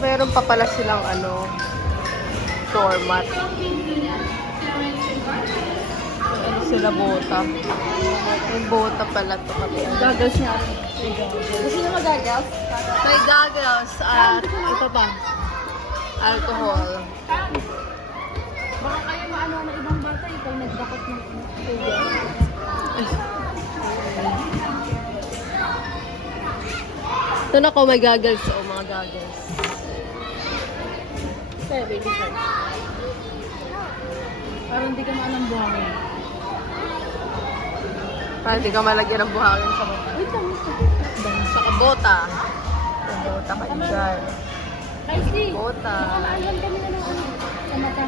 Meron pa pala silang ano, doormat. Ano sila bota. May bota pala to kasi. Goggles niya. Gusto niyo mag-goggles? May goggles at ito pa. Alcohol. Baka kayo maano ng ibang bata, ikaw nagdakot ng Ito na ko may goggles. O mga goggles. Kaya baby shark. Parang hindi ka maanong buhangin. Para hindi ka malagyan ng buhangin sa mata. Wait lang, wait lang. Saka bota. Yung bota kayo dyan. Kaisi, Bota. nakakaalan kami na ng ano, sa mata.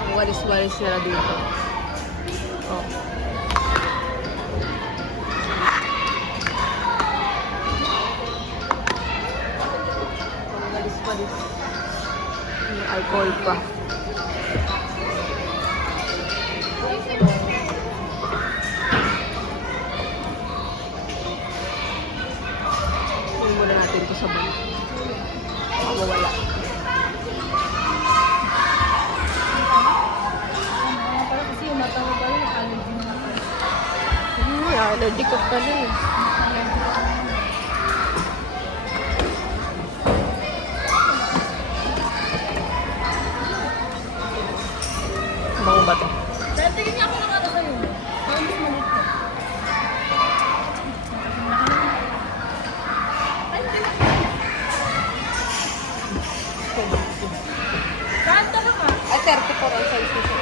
Ang walis-walis nila dito. Oh. Ang walis-walis. May alcohol pa. Hindi muna natin ito sa bag. Baka mawala. Para kasi yung mata mo pala, allergy na ako. Allergy ka pala eh. Bango ba ito? Pero tingin niya ako ng ano sa'yo. Parang mas maliit ko. Ay, hindi na. Saan ka naman? Ay, 34 ang size ko siya.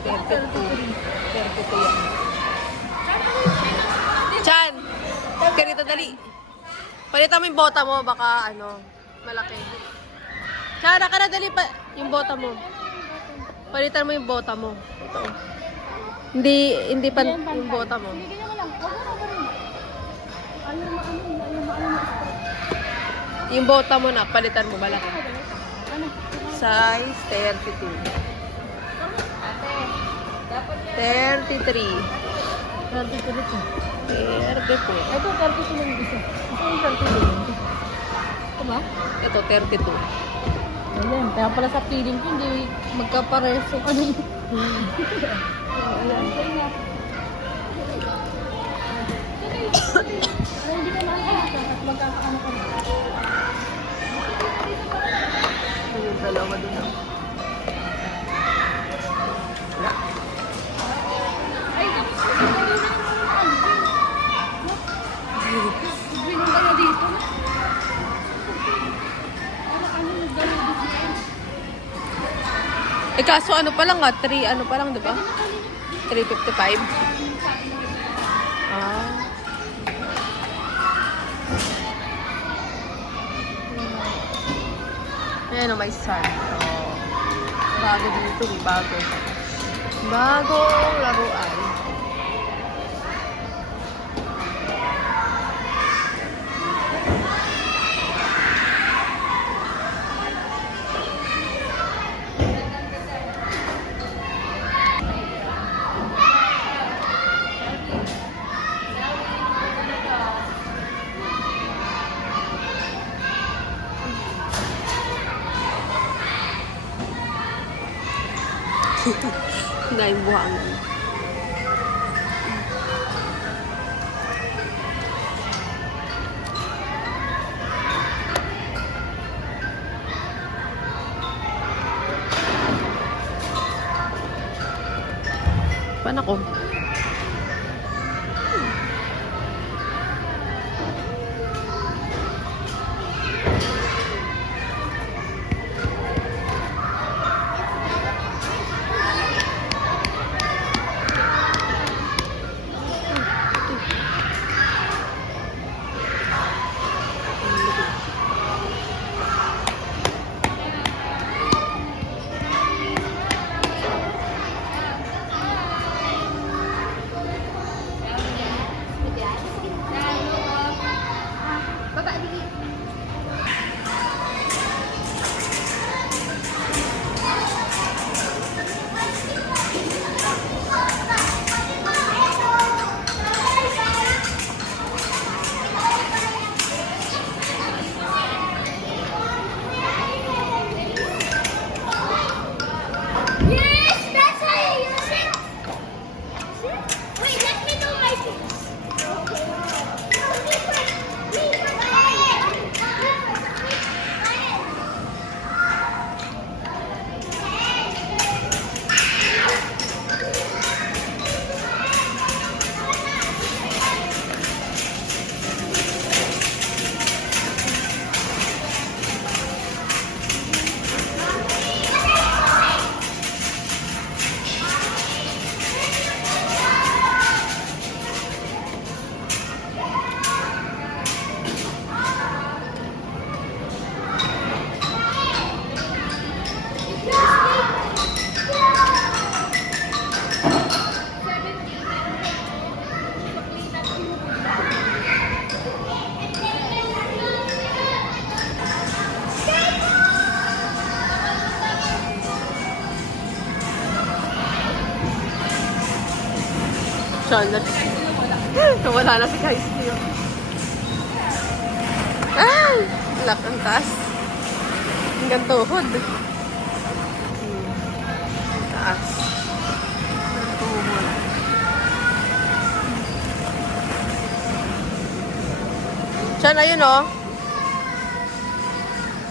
32. 32 yan. Chan! Ganito, dali. Palitan mo yung bota mo, baka ano, malaki. Chan, ka na, dali pa yung bota mo. Palitan mo yung bota mo. Ito. Hindi pa yung bota mo. Sige, ganyan mo lang. Huwag mo na rin. Ayaw maano. Yung bota mo na, palitan mo malaki. Ano? Size 32. Ate, dapat 33. 30 ko dito. 32. Ito, 30 ko lang yung isa. Ito yung 30 ko lang. Ito ba? Ito, 32. Ayan, kaya pala sa feeling ko, hindi magkapareso ka rin. Ayan, sa'yo na. Ay, hindi ka nakakita at magkakaano ka na. Yung dalawa dun. Wala. Ay, tapos ko na yung Green ka na dito. Ano nagdala dito? Eh kaso ano pa lang 3 ano pa lang, di ba? 355. Ah. Ayan o, may sun. Oh. Bago dito, bago. Bagong laruan. Na yung buhangin. Paano ko? Chandler. Nawala na si Kaisley. Ay! Lak ang taas. Hanggang tuhod. Taas. Tuhod. Chan, ayun oh.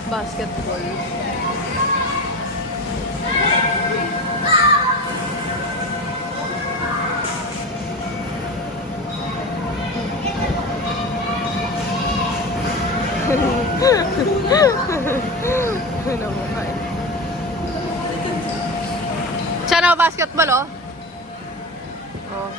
Basketball. Ano mo kayo? Chan, oh, basketball oh. Oh.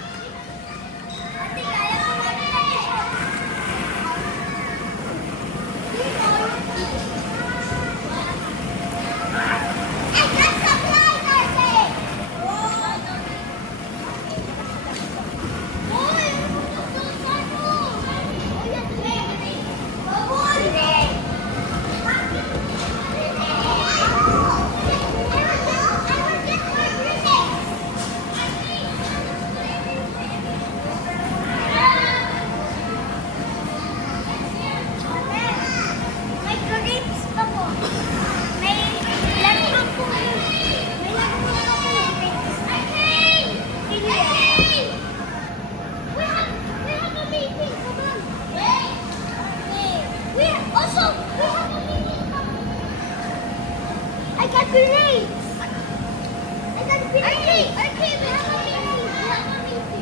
I got grenades! I got grenades! Okay, we have a meeting! We have a meeting!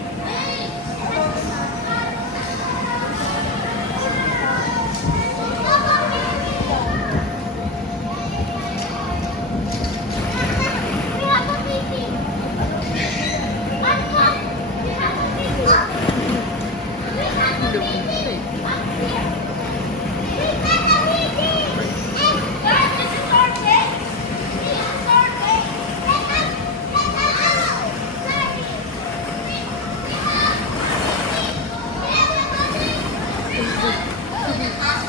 We have a meeting! Uncle, we have a meeting! We have a meeting! Up here! We got a meeting! Hey, guys, this is our day! This is our day! Let us out! Sorry! We have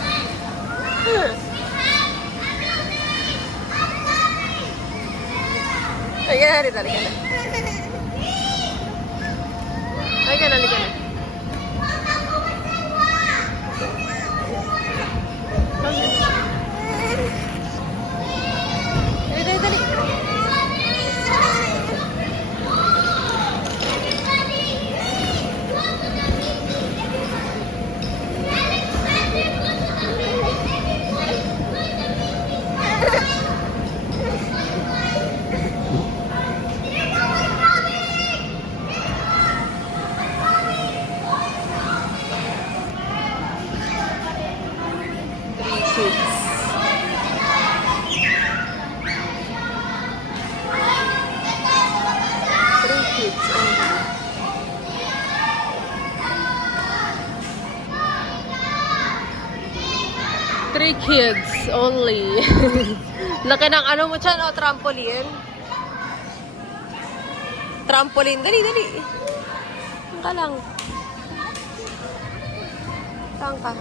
Halika na rito, halika na. Halika na, halika na. Dali, dali, dali. Three kids only. Three kids only. Laki ng ano mo dyan, oh, trampoline. Trampoline. Dali, dali. Saan ka lang? Saan ka?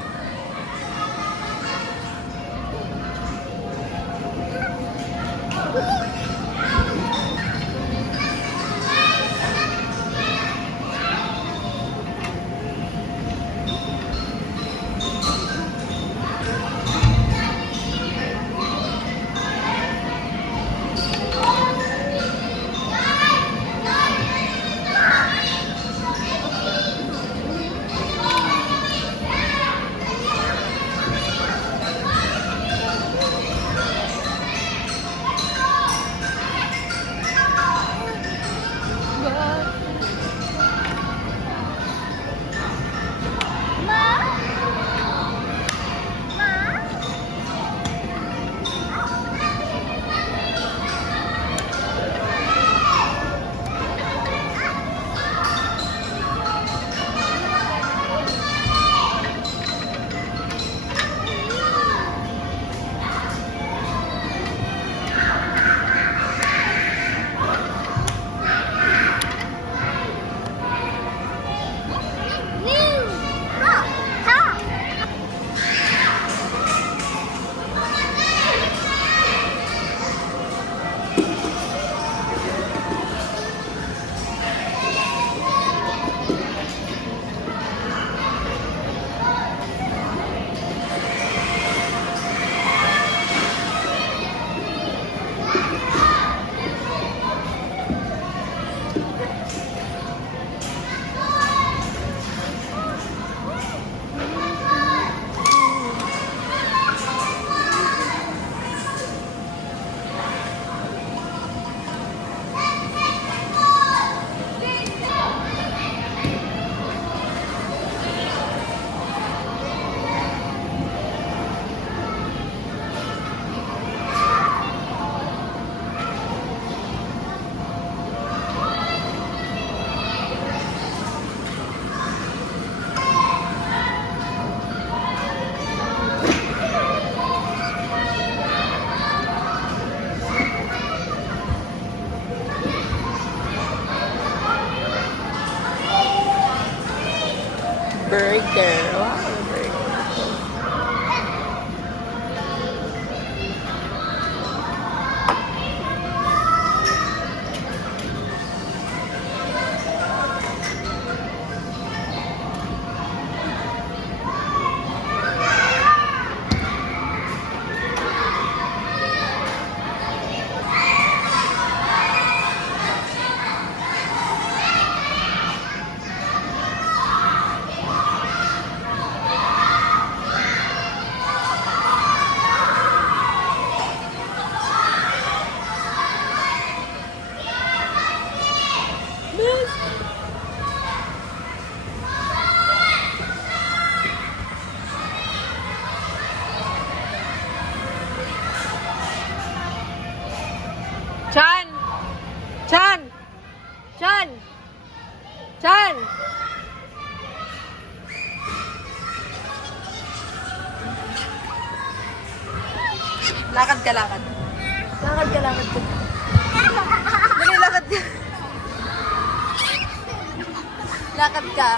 Lakad ka, lakad. Lakad ka, lakad ka. Dali, lakad ka. Lakad ka.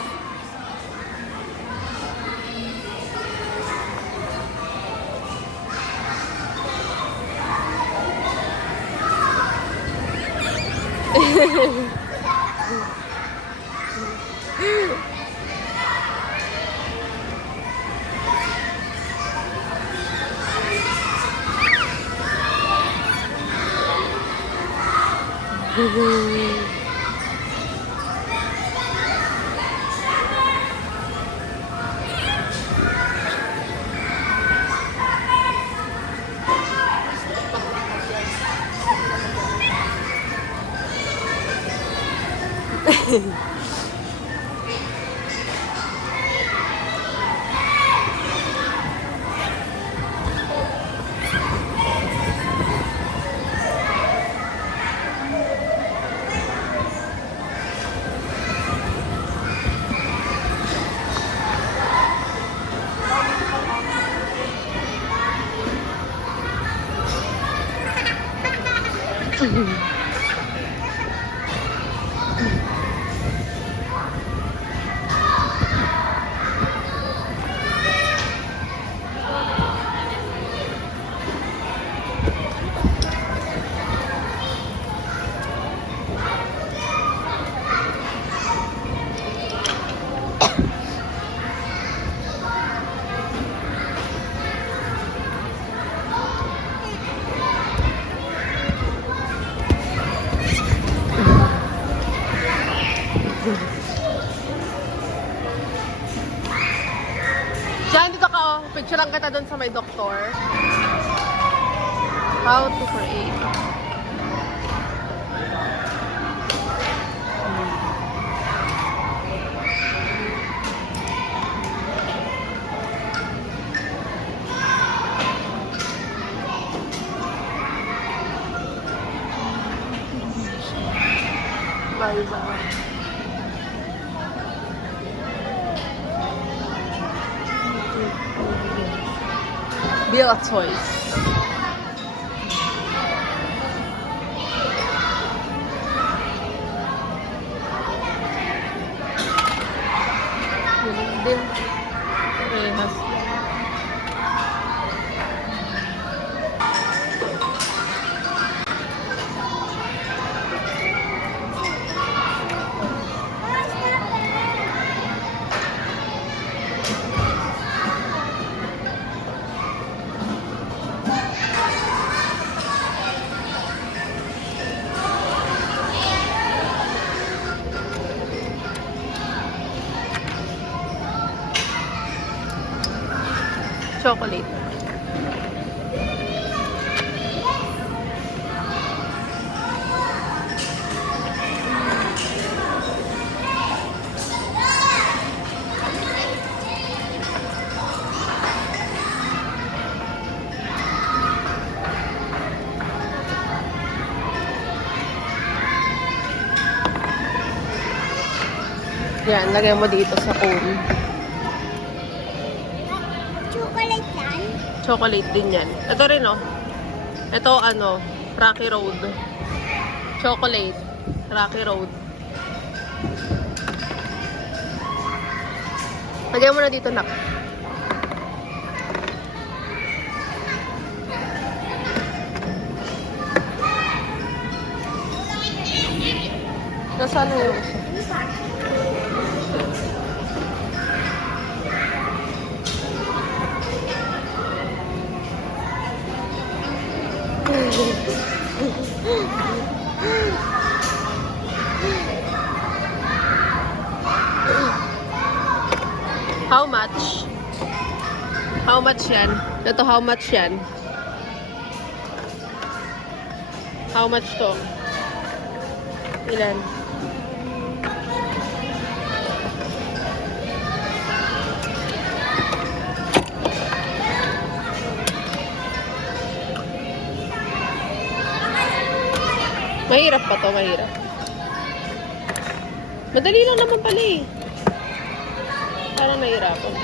Diyan, dito ka oh. Picturean kita dun sa may doktor. How to create. Bye-bye. Bella Toys. Din. Has. Chocolate. Yan, lagay mo dito sa cone. Chocolate yan? Chocolate din yan. Ito rin, oh. Ito, ano, Rocky Road. Chocolate. Rocky Road. Lagyan mo na dito, nak. Nasaan na yung isa? How much? How much yan? Ito, how much yan? How much to? Ilan? Mahirap pa to, mahirap. Madali lang naman pala eh. Parang nahirapan.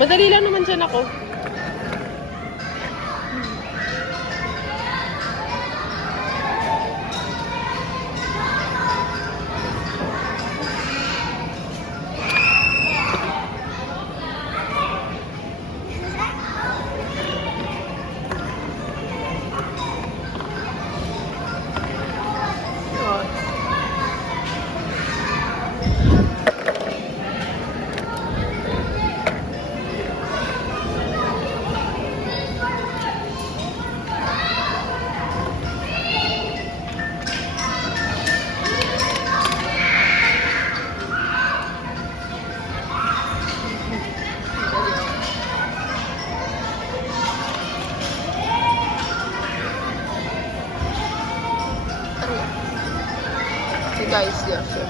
Madali lang naman dyan ako. Si guys, yeah, sure.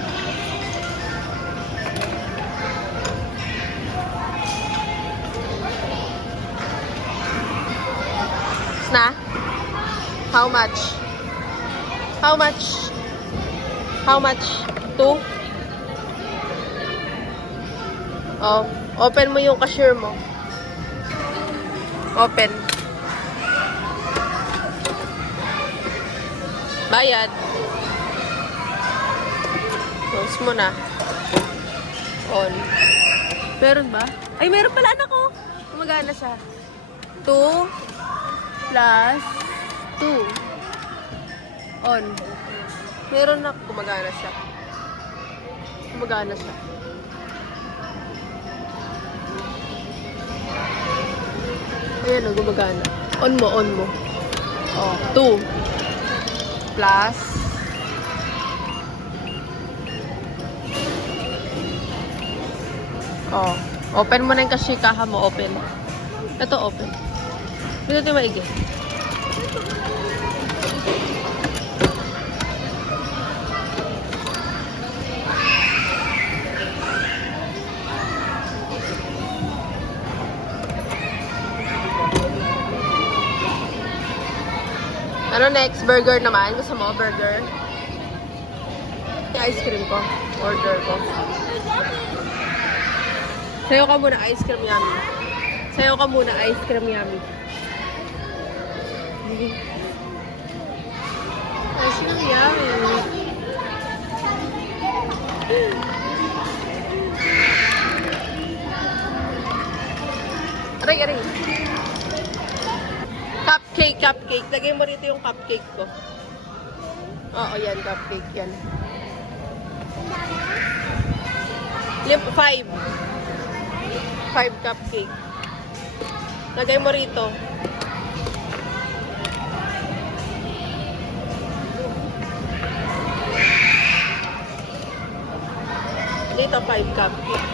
Na? How much? How much? How much? 2? Oh, open mo yung cashier mo. Open. Bayad. Close mo na. On. Meron ba? Ay, meron pala anak ko. Gumagana siya. 2 plus 2. On. Meron na. Gumagana siya. Gumagana siya. Ayan o, gumagana. On mo, on mo. Oh, 2 plus oh, open mo na yung kashikaha mo, open. Ito, open. Dito tayo maigi. Ano next? Burger naman? Gusto mo? Burger? Yung ice cream ko. Order ko. Sayo ka muna, ice cream yummy. Sayo ka muna, ice cream yummy. Ice cream yummy. Aray, aray. Cupcake, cupcake. Lagay mo rito yung cupcake ko. Oo, yan, cupcake yan. 5. 5 cupcake. Lagay mo rito. Dito 5 cupcake.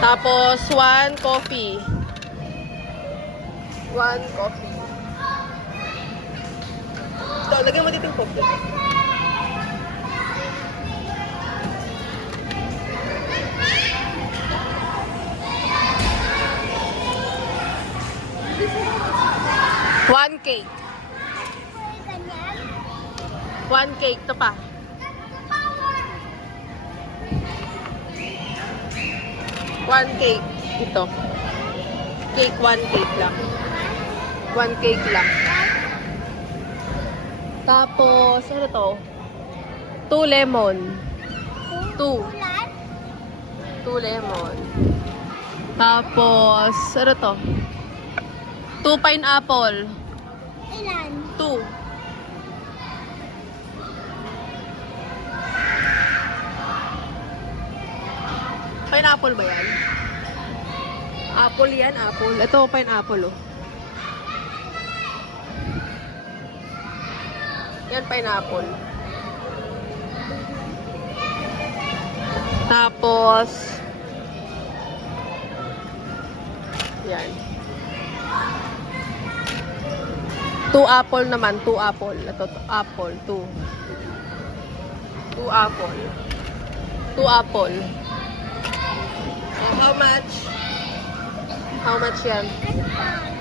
Tapos 1 coffee. 1 coffee. Ito, lagay mo dito yung coffee. One cake. 1 cake. Ito pa. One cake. Ito. Cake, 1 cake lang. 1 cake lang. Tapos, ano to? 2 lemon. 2. 2 lemon. Tapos, ano to? 2 pineapple. Ilan? 2. Pineapple ba yan? Apple yan, apple. Ito, pineapple, oh. Yan, pineapple. Tapos, yan. 2 apple naman, 2 apple. Ito, apple, 2. 2 apple. 2 apple. Oh, how much? How much yan?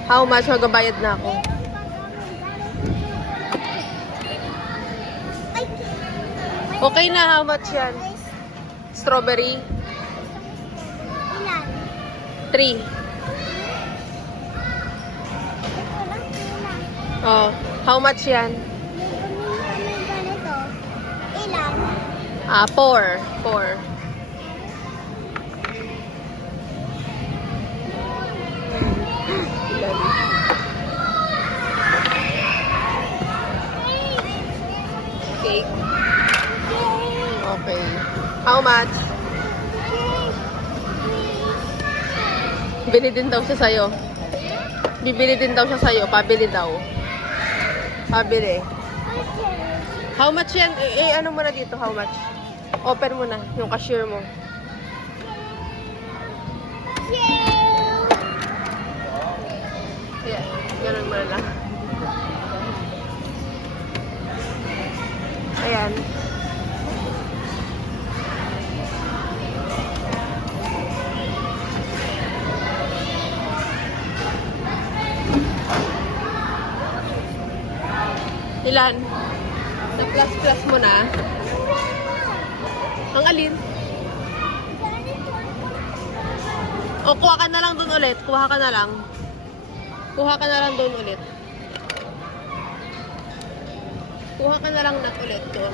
How much? Magabayad na ako. Okay na, how much yan? Strawberry? Ilan? 3. Oh, how much yan? Ganito. Ilan? 4. 4. Cake. Okay. How much? Bili din daw siya sa'yo. Bibili din daw siya sa'yo. Pabili daw. Pabili. How much yan? Ano mo na dito? How much? Open mo na. Yung cashier mo. Yeah. Ganun mo na lang. Ayan. Ilan? Sa plus mo na. Ang alin? O, kuha ka na lang dun ulit. Kuha ka na lang. Kuha ka na lang dun ulit. Kuha ka na lang ulit doon.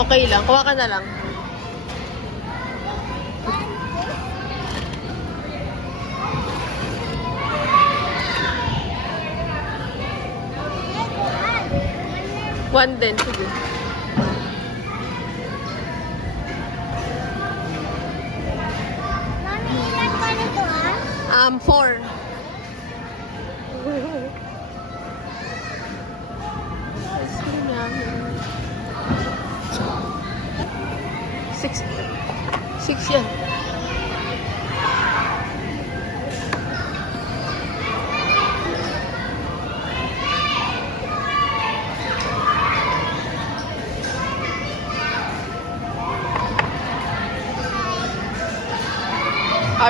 Okay lang. Kuha ka na lang. One din. Sige. Mami, ilan pa nito 4. Six. 6 yan.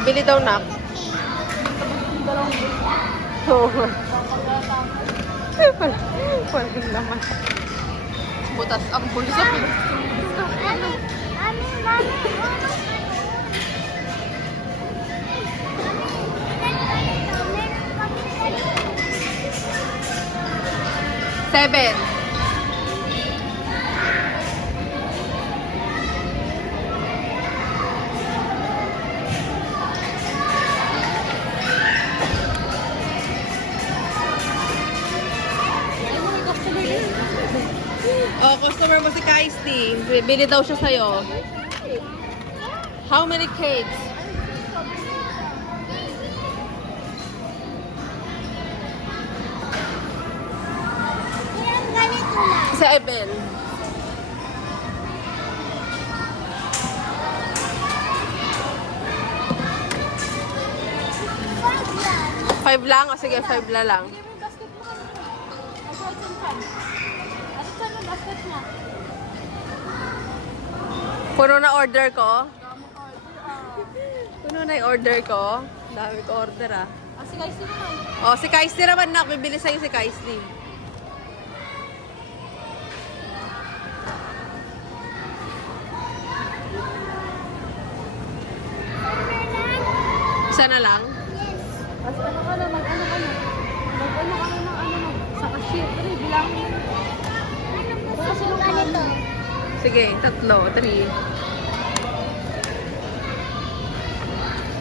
Bili daw na. Oo. Walang laman. Butas ang bulsa. Mami, mami. 7. Oh, customer mo si Kaisty. Bili daw siya sa'yo. How many cakes? Ilang ganito na? 7. Five lang? O sige, 5 na lang. Puno na order ko? Puno na yung order ko? Dami ko order ah. Si Kaisi naman. O, si Kaisty naman na. Bibili sa'yo si Kaisty. Isa na lang? Ano ka na, mag-ano ka na. Mag-ano ka na ng ano na. Sa cashier. Dali, bilang. Anong gusto mo ganito? Sige, 3.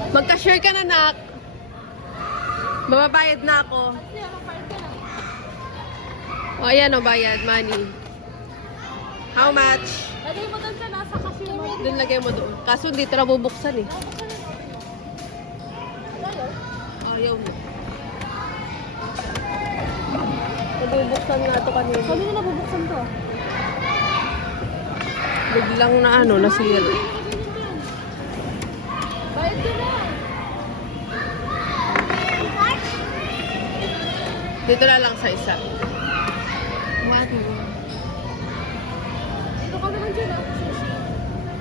Magka-share ka na, nak. Mababayad na ako. O, ayan o, bayad. Money. How much? Lagay mo doon sa nasa cashier mo. Doon lagay mo doon. Kaso hindi ito nabubuksan eh. Ayaw mo. Nabubuksan nga ito kanina. Sabi na nabubuksan to. Biglang na ano, nasira. Bayad ka na. Dito na lang sa isa. Ito ka naman dyan ah.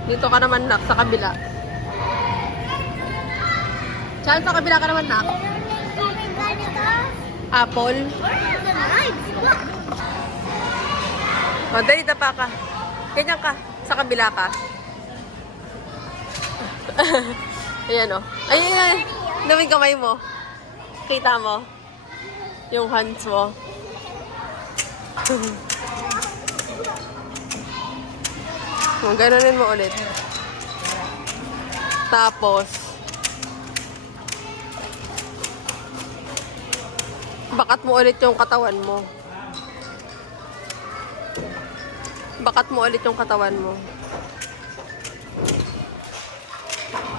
Dito ka naman, nak, sa kabila. Saan sa kabila ka naman, nak? Kami ganito? Apple. Nice! Look! O, dali, tapa ka. Ganyan ka. Sa kabila ka. Ayan, o. Ayan. Daming kamay mo. Kita mo? Yung hands mo. O, ganonin mo ulit. Tapos, bakat mo ulit yung katawan mo. Bakat mo ulit yung katawan mo.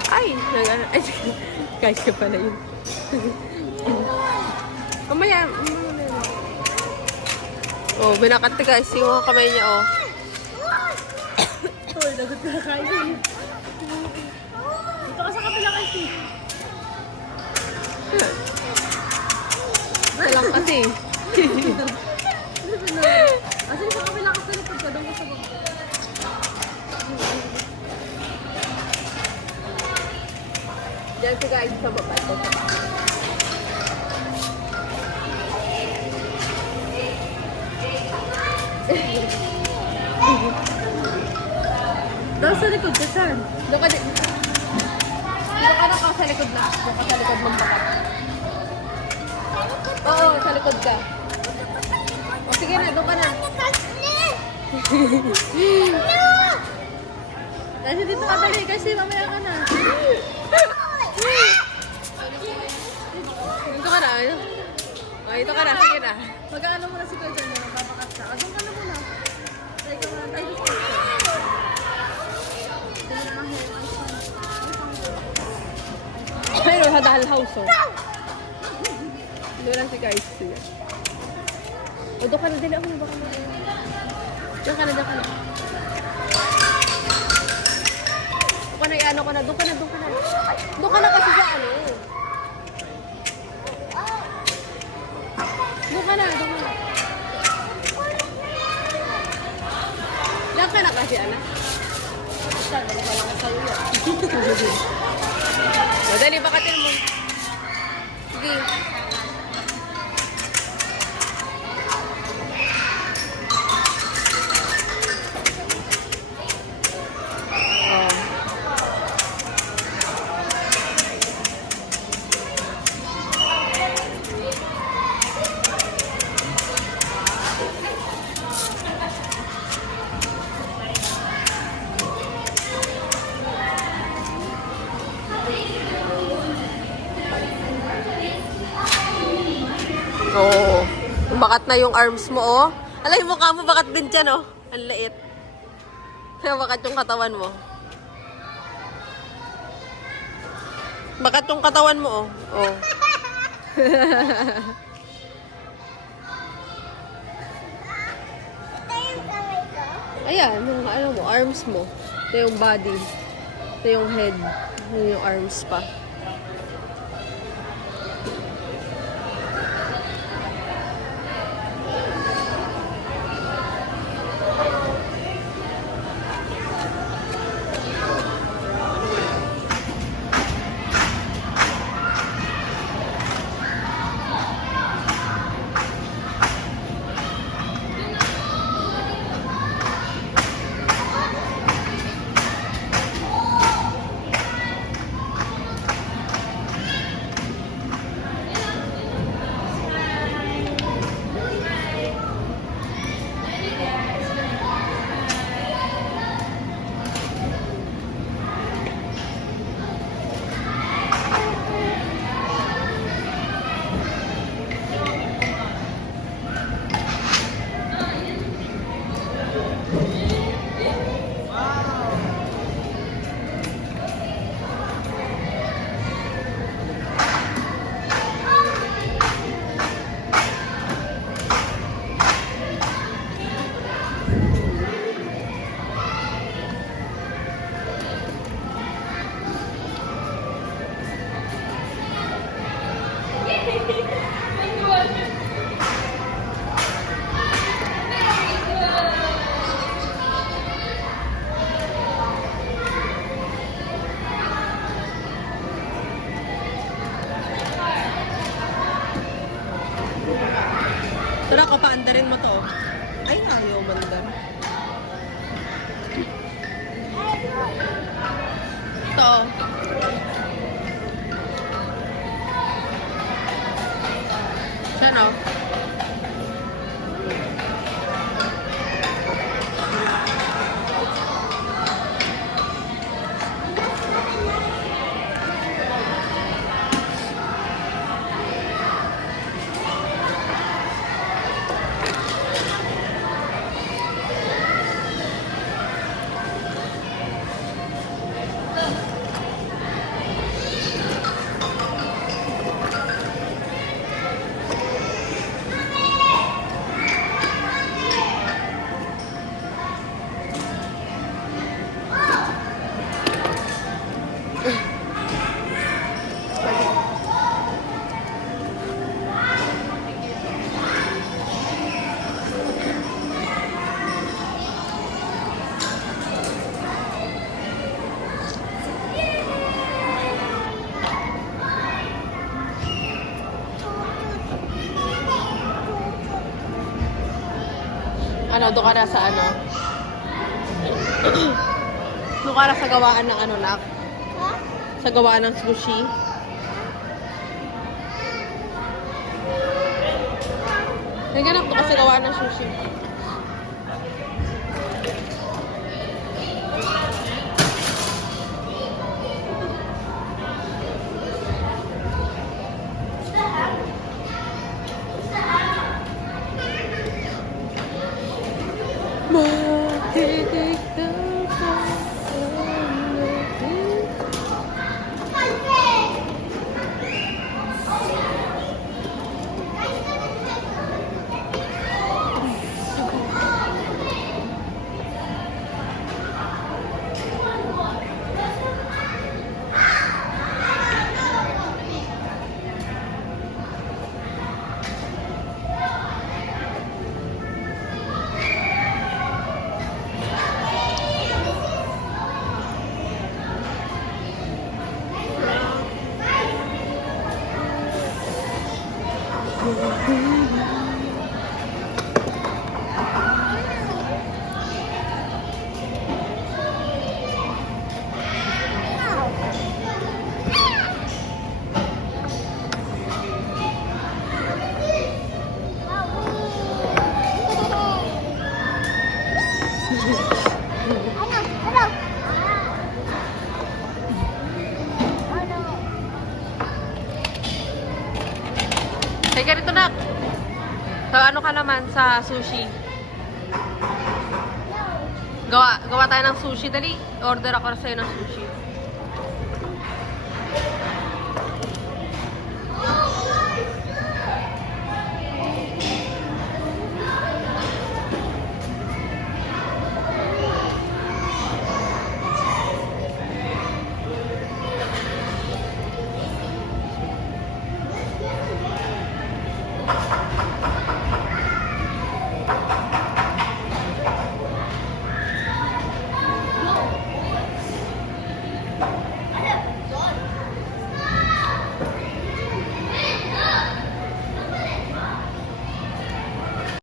Ay! Ay, guys, ka pala yun. Mamaya. Oh, binakat na guys. Yung mga kamay niya, oh. Uy, dagot na kayo. Dito ka sa kapila kasi. Ito lang kasi. Asan sa kapila kasi likod ka? Doon ka sa baba. Diyan si guys sa baba. Ito. Doon sa likod ka, saan? Doon ka din. Doon ka na ka sa likod na. Doon ka sa likod ng bakat. Oo, sa likod ka. O sige na, doon ka na. Kasi dito ka dali, kasi mamaya ka na. Dito ka na. O, ito ka na. Sige na. Mag-ano muna si Kuya John, magpapakat ka. Doon ka na muna. Tayo ka muna, tayo dito. Pero sa dahil house, oh. Doon lang si guys. Sige. O, doon ka na. Dali ako na baka na. Doon ka na, doon ka na. Doon ka na, i-ano ka na. Doon ka na, doon ka na. Doon ka na kasi sa ano. Doon ka na, doon ka na. Doon ka na kasi, anak. Sabi ko lang sa'yo yan. Madali, bakatin mo. Sige. Oh. Oo. Bakat na yung arms mo, oh. Alay, mukha mo bakat din dyan, oh. Ang lait. Kaya bakat yung katawan mo. Bakat yung katawan mo, oh. Oh. Ayan, yung ano mo, arms mo. Ito yung body. Ito yung head. Ito yung arms pa. Tara, kapaandarin mo to. Ay, ayaw bandar. Ito. Siya, no? Ano, doon ka na sa ano? Doon ka na sa gawaan ng ano, nak? Sa gawaan ng sushi? Naghanap doon ka sa gawaan ng sushi. Hey, ganito na. Sa ano ka naman, sa sushi. Gawa tayo ng sushi. Dali, order ako sa'yo ng sushi.